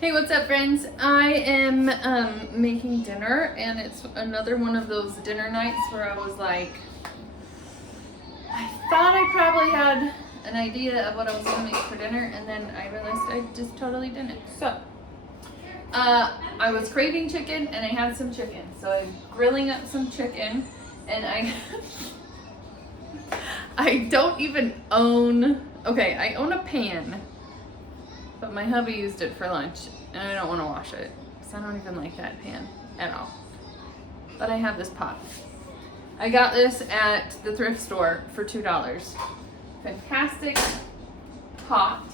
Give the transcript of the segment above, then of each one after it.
Hey, what's up, friends? I am making dinner, and it's another one of those dinner nights where I was like, I thought I probably had an idea of what I was going to make for dinner, and then I realized I just totally didn't. So, I was craving chicken, and I had some chicken. So I'm grilling up some chicken, and I don't even own, okay, I own a pan. But my hubby used it for lunch, and I don't want to wash it, because I don't even like that pan at all. But I have this pot. I got this at the thrift store for $2. Fantastic pot.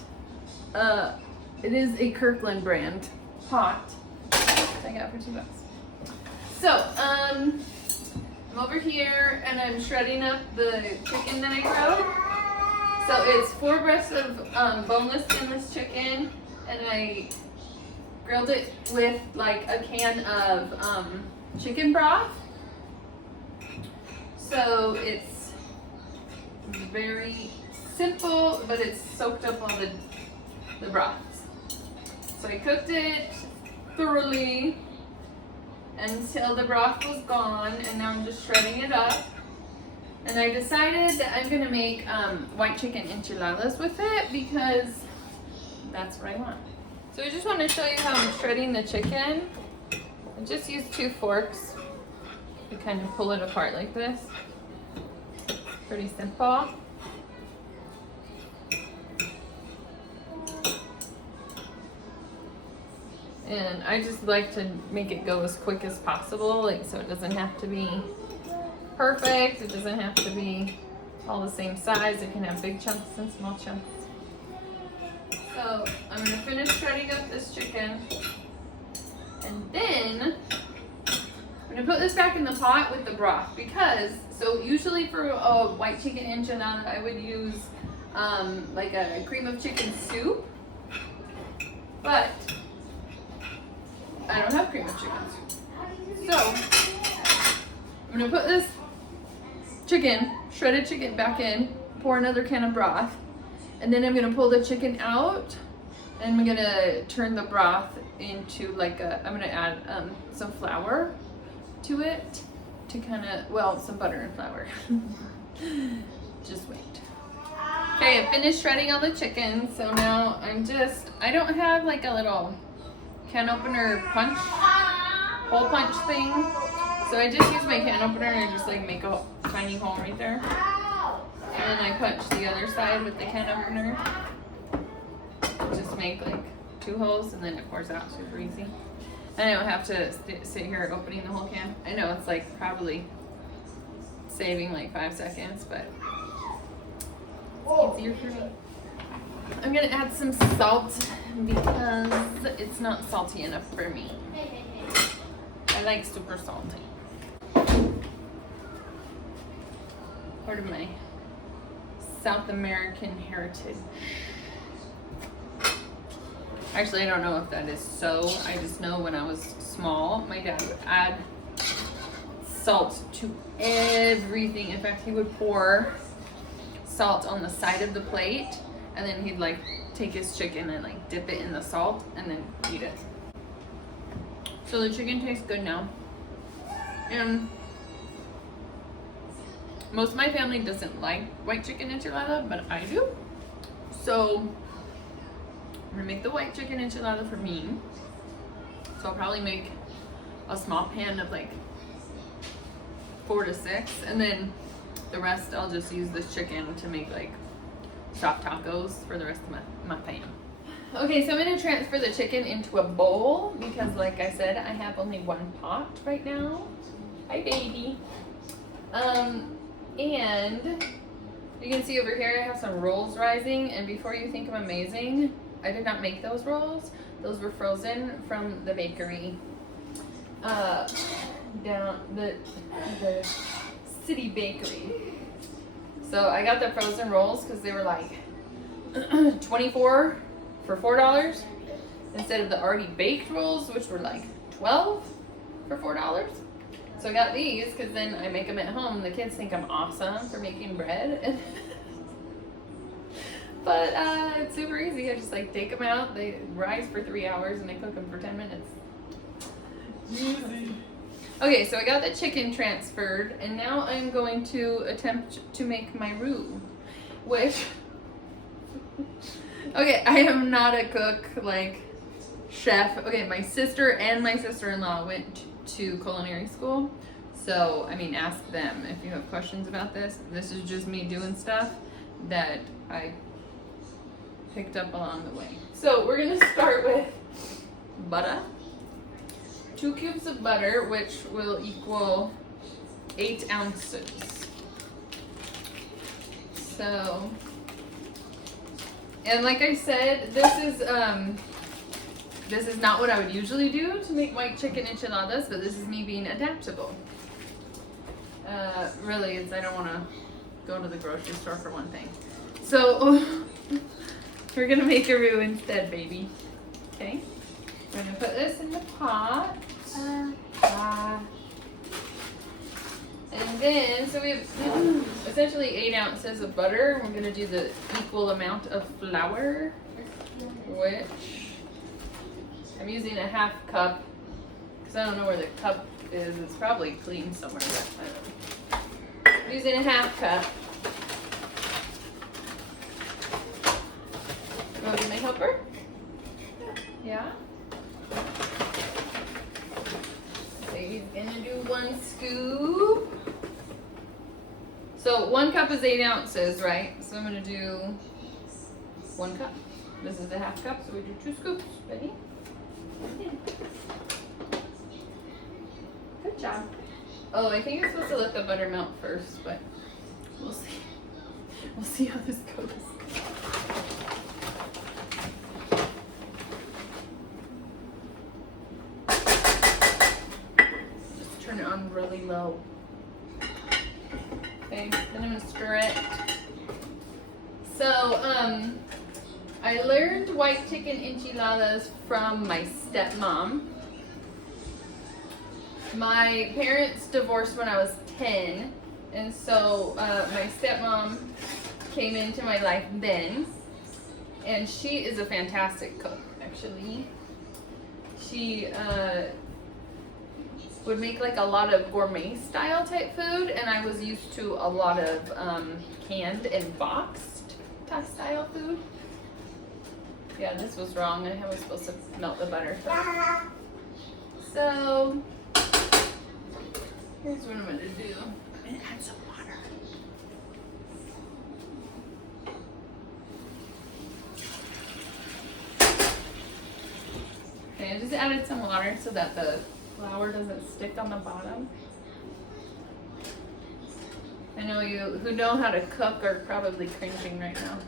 It is a Kirkland brand pot. I got for $2. So, I'm over here, and I'm shredding up the chicken that I grilled. So it's 4 breasts of boneless, skinless chicken, and I grilled it with like a can of chicken broth. So it's very simple, but it's soaked up all the broths. So I cooked it thoroughly until the broth was gone, and now I'm just shredding it up. And I decided that I'm gonna make white chicken enchiladas with it because that's what I want. So I just want to show you how I'm shredding the chicken. I just use 2 forks to kind of pull it apart like this. Pretty simple. And I just like to make it go as quick as possible, like so it doesn't have to be perfect. It doesn't have to be all the same size. It can have big chunks and small chunks. So I'm gonna finish shredding up this chicken, and then I'm gonna put this back in the pot with the broth because, so usually for a white chicken enchilada, I would use like a cream of chicken soup, but I don't have cream of chicken soup. So I'm gonna put this shredded chicken back in, pour another can of broth, and then I'm gonna pull the chicken out, and I'm gonna turn the broth into like I'm gonna add some flour to it to kind of, well, some butter and flour. Just wait. Okay, I finished shredding all the chicken, so now I don't have like a little can opener hole punch thing. So I just use my can opener and I just like make a tiny hole right there. And then I punch the other side with the can opener. Just make like 2 holes and then it pours out super easy. And I don't have to sit here opening the whole can. I know it's like probably saving like 5 seconds, but it's easier for me. I'm gonna add some salt because it's not salty enough for me. I like super salty. Part of my South American heritage. Actually, I don't know if that is so. I just know when I was small, my dad would add salt to everything. In fact, he would pour salt on the side of the plate, and then he'd like take his chicken and like dip it in the salt and then eat it. So the chicken tastes good now. And most of my family doesn't like white chicken enchilada, but I do. So I'm gonna make the white chicken enchilada for me. So I'll probably make a small pan of like 4 to 6, and then the rest I'll just use this chicken to make like soft tacos for the rest of my fam. Okay, so I'm gonna transfer the chicken into a bowl because like I said, I have only 1 pot right now. Hi, baby. And you can see over here I have some rolls rising, and before you think I'm amazing, I did not make those rolls. Those were frozen from the bakery down the city bakery. So I got the frozen rolls because they were like 24 for $4 instead of the already baked rolls, which were like 12 for $4. So I got these because then I make them at home. The kids think I'm awesome for making bread. But it's super easy. I just like take them out. They rise for 3 hours and I cook them for 10 minutes. Easy. Okay, so I got the chicken transferred, and now I'm going to attempt to make my roux, which, okay, I am not a cook, like, chef. Okay, my sister and my sister-in-law went to culinary school, so, I mean, ask them if you have questions about this. This is just me doing stuff that I picked up along the way. So, we're gonna start with butter. 2 cubes of butter, which will equal 8 ounces. So, and like I said, this is not what I would usually do to make white chicken enchiladas, but this is me being adaptable. Really, I don't want to go to the grocery store for one thing. So, we're gonna make a roux instead, baby. Okay? We're gonna put this in the pot. And then, so we have essentially 8 ounces of butter. We're gonna do the equal amount of flour, which I'm using a half cup, because I don't know where the cup is. It's probably clean somewhere, but I don't know. I'm using a half cup. You want to be my helper? Yeah? So he's gonna do 1 scoop. So 1 cup is 8 ounces, right? So I'm gonna do 1 cup. This is a half cup, so we do 2 scoops. Ready? Good job. Oh, I think you're supposed to let the butter melt first, but we'll see. We'll see how this goes. Turn it on really low. Okay, then I'm gonna stir it. So, I learned white chicken enchiladas from my stepmom. My parents divorced when I was 10, and so my stepmom came into my life then, and she is a fantastic cook, actually. She would make like a lot of gourmet style type food, and I was used to a lot of canned and boxed style food. Yeah, this was wrong. I was supposed to melt the butter. So here's what I'm gonna do. I'm gonna add some water. Okay, I just added some water so that the flour doesn't stick on the bottom. I know you who know how to cook are probably cringing right now.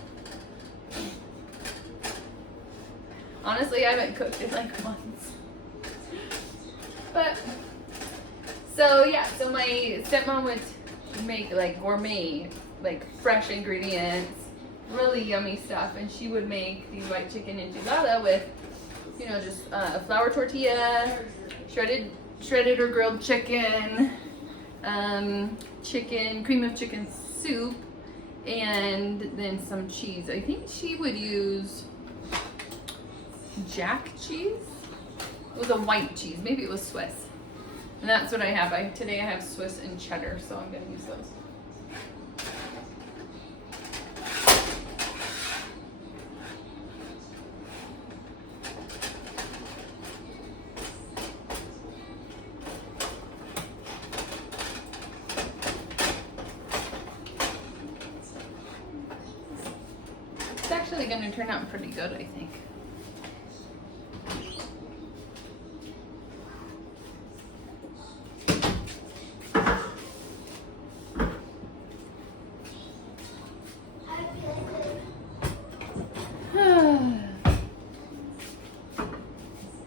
Honestly, I haven't cooked in like months. But, so yeah, so my stepmom would make like gourmet, like fresh ingredients, really yummy stuff, and she would make these white chicken enchilada with, you know, just flour tortilla, shredded or grilled chicken, cream of chicken soup, and then some cheese. I think she would use Jack cheese. It was a white cheese. Maybe it was Swiss. And that's what I have. Today I have Swiss and cheddar, so I'm going to use those. It's actually going to turn out pretty good, I think.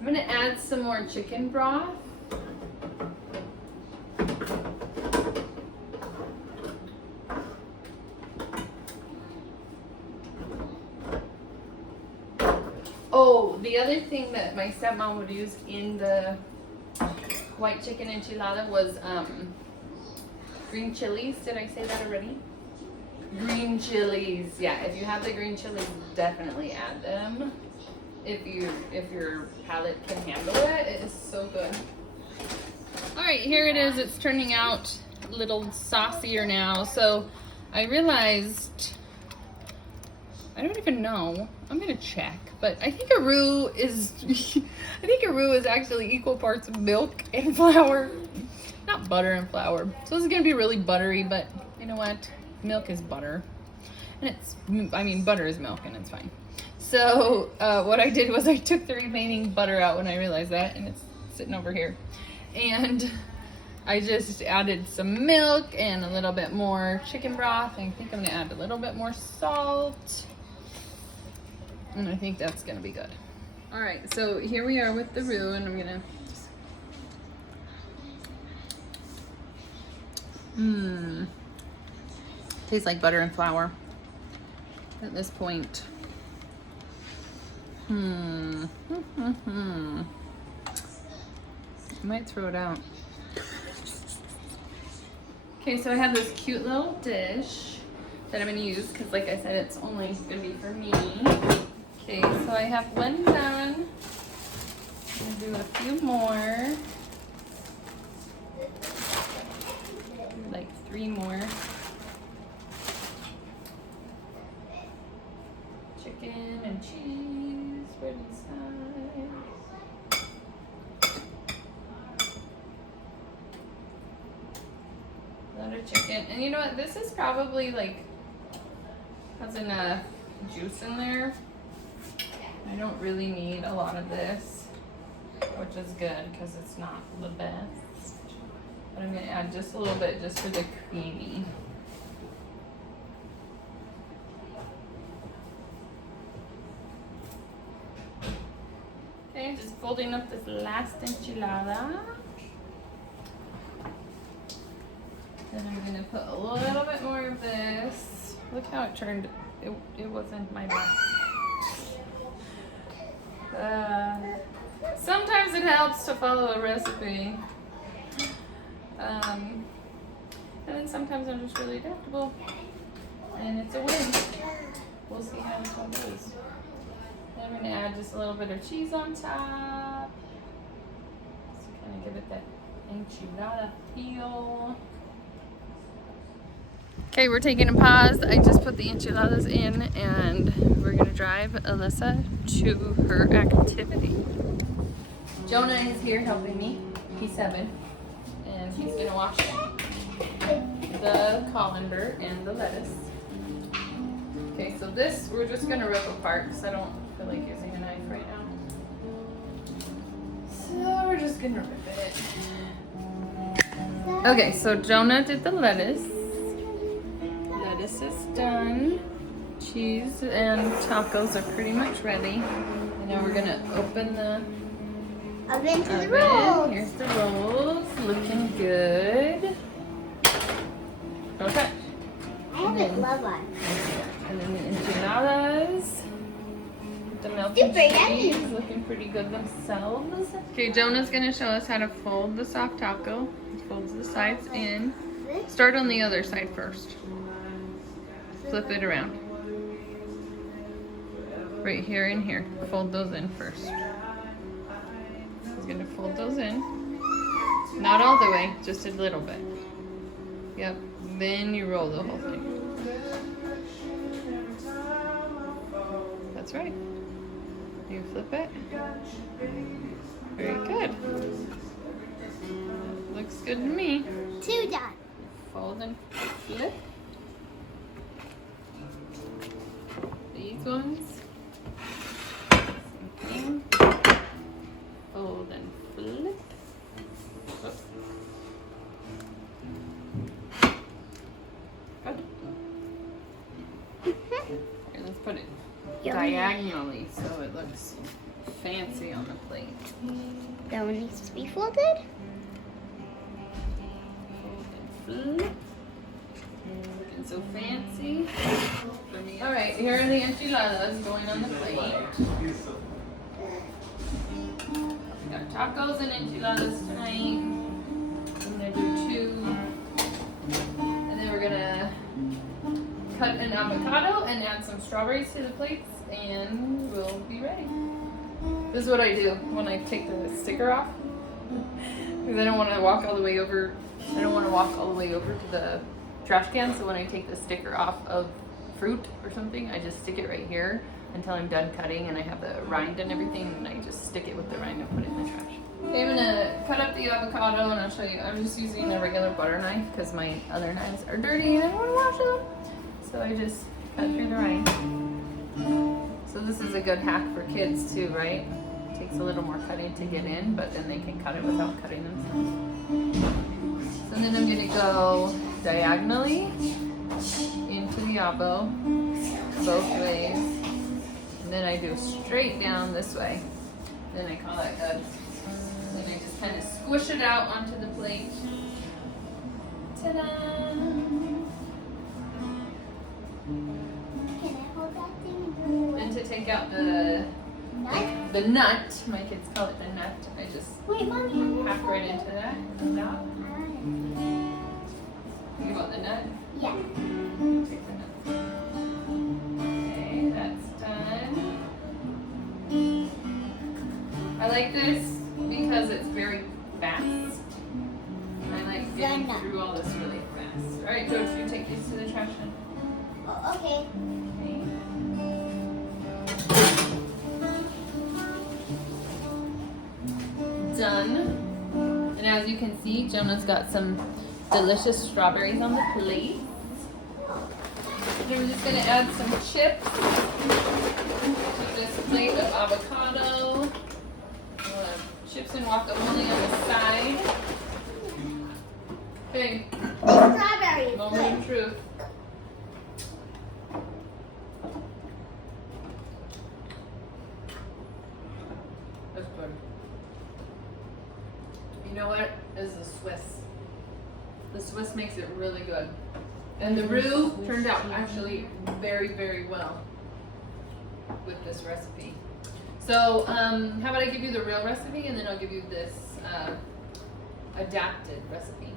I'm gonna add some more chicken broth. Oh, the other thing that my stepmom would use in the white chicken enchilada was green chilies. Did I say that already? green chilies. Yeah, if you have the green chilies, definitely add them. If your palate can handle it, it is so good. All right, here it is. It's turning out a little saucier now. So I realized, I don't even know. I'm gonna check, but I think a roux is, I think a roux is actually equal parts milk and flour, not butter and flour. So this is gonna be really buttery, but you know what? Milk is butter, and butter is milk, and it's fine. So what I did was I took the remaining butter out when I realized that, and it's sitting over here. And I just added some milk and a little bit more chicken broth. I think I'm gonna add a little bit more salt. And I think that's gonna be good. All right, so here we are with the roux, and I'm gonna tastes like butter and flour at this point. I might throw it out. Okay, so I have this cute little dish that I'm gonna use because, like I said, it's only gonna be for me. Okay, so I have one done. I'm gonna do a few more. Like 3 more. Chicken and cheese right inside. A lot of chicken. And you know what? This is probably like has enough juice in there. I don't really need a lot of this, which is good because it's not the best. But I'm going to add just a little bit just for the creamy. Okay, just folding up this last enchilada. Then I'm going to put a little bit more of this. Look how it turned. It wasn't my best. Sometimes it helps to follow a recipe. And then sometimes I'm just really adaptable. And it's a win. We'll see how this one goes. Then I'm going to add just a little bit of cheese on top. Just to kind of give it that enchilada feel. Okay, we're taking a pause. I just put the enchiladas in and we're gonna drive Alyssa to her activity. Jonah is here helping me. He's 7. And he's gonna wash the colander and the lettuce. Okay, so this we're just gonna rip apart because I don't feel like using a knife right now. So we're just gonna rip it. Okay, so Jonah did the lettuce. Lettuce is done. Cheese and tacos are pretty much ready. And now we're gonna open the oven to the rolls. Here's the rolls, looking good. Okay. I have a glove on. And then the enchiladas. The melted cheese looking pretty good themselves. Okay, Jonah's gonna show us how to fold the soft taco. He folds the sides in. Start on the other side first. Flip it around. Right here and here. Fold those in first. He's gonna fold those in. Not all the way, just a little bit. Yep. Then you roll the whole thing. That's right. You flip it. Very good. Looks good to me. 2 done. Fold and flip. These ones. Same thing. Fold and flip. Oops. Good. Here, let's put it diagonally so it looks fancy on the plate. That one needs to be folded. Fold and flip. Looking so fancy. All right, here are the enchiladas going on the plate. We got tacos and enchiladas tonight. I'm gonna do 2, and then we're gonna cut an avocado and add some strawberries to the plates, and we'll be ready. This is what I do when I take the sticker off, because I don't want to walk all the way over. I don't want to walk all the way over to the trash can. So when I take the sticker off of fruit or something, I just stick it right here until I'm done cutting and I have the rind and everything, and I just stick it with the rind and put it in the trash. Okay, I'm gonna cut up the avocado and I'll show you. I'm just using a regular butter knife because my other knives are dirty and I don't want to wash them. So I just cut through the rind. So this is a good hack for kids too, right? It takes a little more cutting to get in, but then they can cut it without cutting themselves. So then I'm gonna go diagonally into the avo, both ways. And then I do straight down this way. Then I call that good. Then I just kind of squish it out onto the plate. Ta-da! Can I hold that thing and bring it away? And to take out the nut, my kids call it the nut, I just Wait, Mommy, hack right into that. Stop. You want the nut? Yeah. Take the nut. Okay, that's done. I like this because it's very fast. I like getting through all this really fast. All right, George, you take these to the trash bin. Oh, okay. Okay. Done. And as you can see, Jonah's got some delicious strawberries on the plate. And we're just gonna add some chips to this plate of avocado. Chips and guacamole on the side. Okay, Strawberries. moment of truth. That's good. You know what? This is the Swiss. The Swiss makes it really good. And the roux turned out actually very, very well with this recipe. So, how about I give you the real recipe and then I'll give you this adapted recipe.